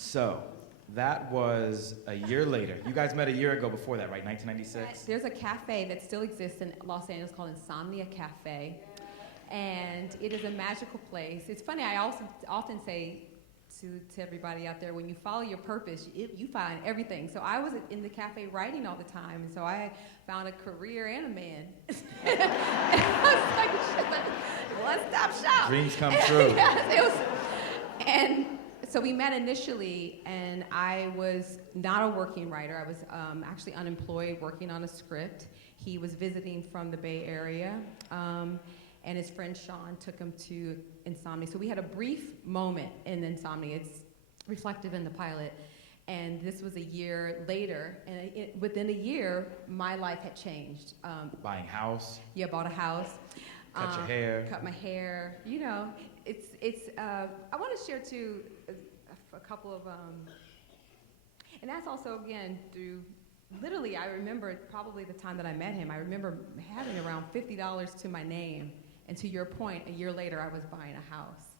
So that was a year later. You guys met a year ago before that, right? 1996? There's a cafe that still exists in Los Angeles called Insomnia Cafe. And it is a magical place. It's funny, I also often say to everybody out there, when you follow your purpose, you find everything. So I was in the cafe writing all the time, and so I found a career and a man. And I was like, one-stop shop. Dreams come true. Yes, and so we met initially, and I was not a working writer. I was actually unemployed, working on a script. He was visiting from the Bay Area. And his friend Sean took him to Insomnia. So we had a brief moment in Insomnia. It's reflective in the pilot. And this was a year later. And within a year, my life had changed. Buying house. Yeah, bought a house. Cut your hair. Cut my hair. You know, I want to share too a couple of, and that's also again through. Literally, I remember probably the time that I met him. I remember having around $50 to my name. And to your point, a year later, I was buying a house.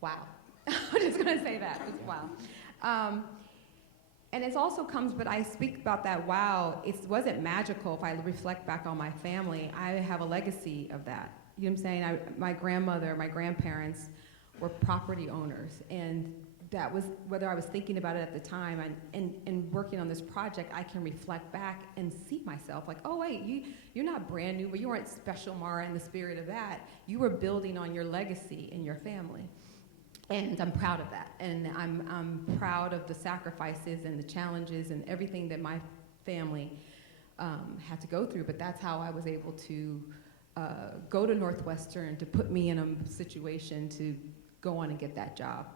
Wow. I'm just going to say that. It was wow. And it also comes, but I speak about that wow. It wasn't magical. If I reflect back on my family, I have a legacy of that. You know what I'm saying? My grandmother, my grandparents were property owners. And that was, whether I was thinking about it at the time and working on this project, I can reflect back and see myself like, oh wait, you're not brand new, but you weren't special, Mara, in the spirit of that. You were building on your legacy in your family. And I'm proud of that. And I'm proud of the sacrifices and the challenges and everything that my family had to go through. But that's how I was able to go to Northwestern, to put me in a situation to go on and get that job.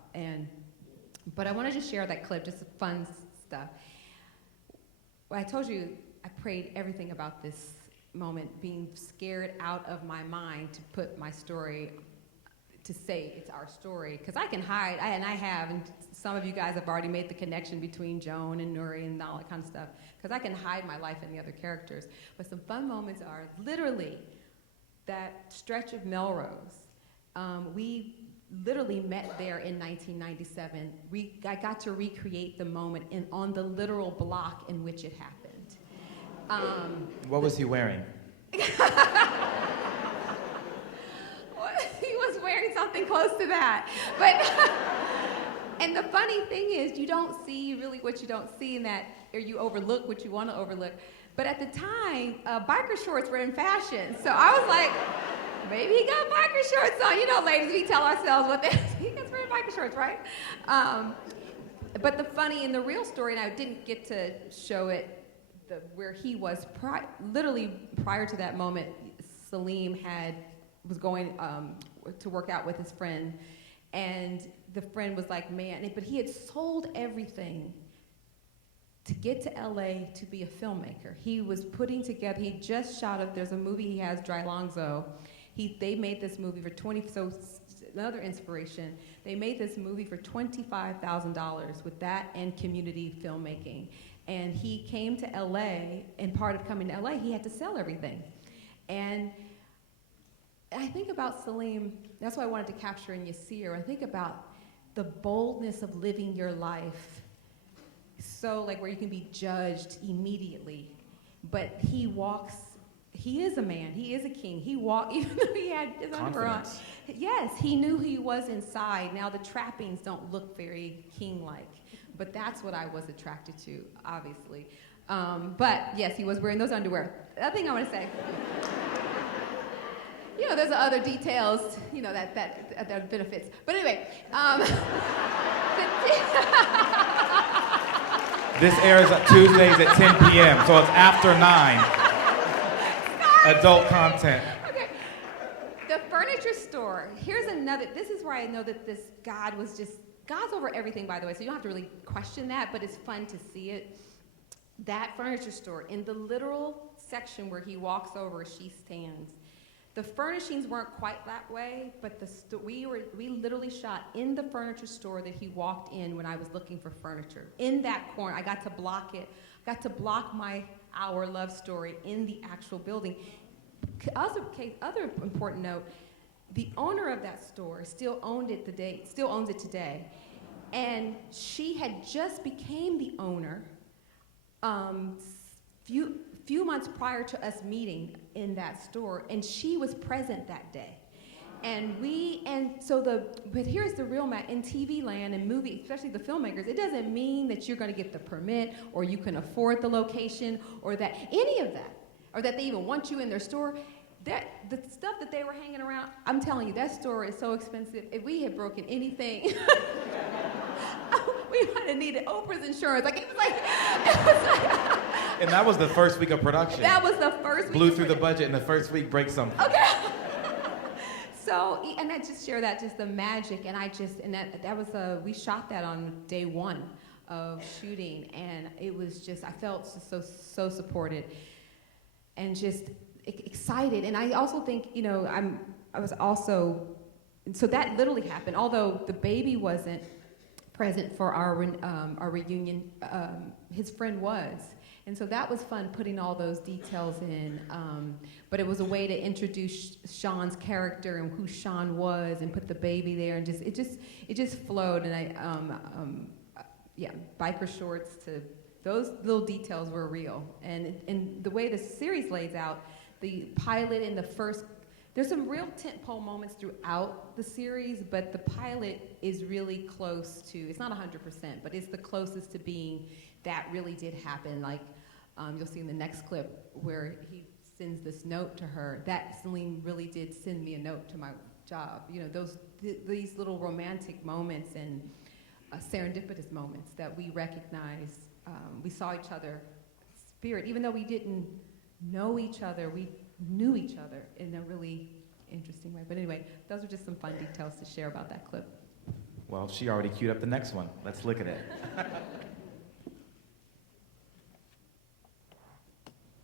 But I want to just share that clip, just fun stuff. Well, I told you I prayed everything about this moment, being scared out of my mind to put my story, to say it's our story. Because I can hide, and I have, and some of you guys have already made the connection between Joan and Nuri and all that kind of stuff. Because I can hide my life in the other characters. But some fun moments are literally that stretch of Melrose. We literally met there in 1997. I got to recreate the moment on the literal block in which it happened. What was he wearing? He was wearing something close to that. But and the funny thing is, you don't see really what you don't see in that, or you overlook what you want to overlook. But at the time, biker shorts were in fashion. So I was like, maybe he got biker shorts on. You know, ladies, we tell ourselves what he gets wearing biker shorts, right? But the funny in the real story, and I didn't get to show it where he was, literally prior to that moment, Salim was going to work out with his friend, and the friend was like, man, but he had sold everything to get to LA to be a filmmaker. He was putting together, he just shot there's a movie he has, Dry Longzo. They made this movie for so another inspiration, they made this movie for $25,000 with that and community filmmaking. And he came to LA, and part of coming to LA, he had to sell everything. And I think about Salim, that's why I wanted to capture in Yasir. I think about the boldness of living your life, so like where you can be judged immediately, but he is a man, he is a king. He walked, even though he had his underwear on. Yes, he knew who he was inside. Now the trappings don't look very king-like, but that's what I was attracted to, obviously. But yes, he was wearing those underwear. The other thing I want to say, you know, there's other details, you know, that benefits. But anyway, This airs Tuesdays at 10 p.m., so it's after 9. Adult content. Okay. The furniture store. Here's another. This is where I know that God's over everything, by the way, so you don't have to really question that, but it's fun to see it. That furniture store, in the literal section where he walks over, she stands. The furnishings weren't quite that way, but we literally shot in the furniture store that he walked in when I was looking for furniture. In that corner, I got to block it. Got to block our love story in the actual building. Other important note, the owner of that store still owns it today. And she had just became the owner few months prior to us meeting in that store, and she was present that day. But here's the real in TV land and movie, especially the filmmakers, it doesn't mean that you're going to get the permit or you can afford the location or that any of that, or that they even want you in their store. The stuff that they were hanging around, I'm telling you, that store is so expensive. If we had broken anything, we might have needed Oprah's insurance. It was like And that was the first week of production. That was the first week. Blew through the budget in the first week, break something. Okay. So, and I just share that, just the magic, we shot that on day one of shooting, and it was just, I felt so supported and just excited. And I also think, I was also, so that literally happened, although the baby wasn't present for our reunion, his friend was. And so that was fun, putting all those details in. But it was a way to introduce Sean's character and who Sean was, and put the baby there, and it just flowed. And biker shorts to those little details were real. And the way the series lays out, the pilot and the first, there's some real tentpole moments throughout the series, but the pilot is really close to, it's not 100%, but it's the closest to being that really did happen. You'll see in the next clip where he sends this note to her. That Salim really did send me a note to my job. These little romantic moments and serendipitous moments that we recognized. We saw each other spirit, even though we didn't know each other, we knew each other in a really interesting way. But anyway, those are just some fun details to share about that clip. Well, she already queued up the next one. Let's look at it.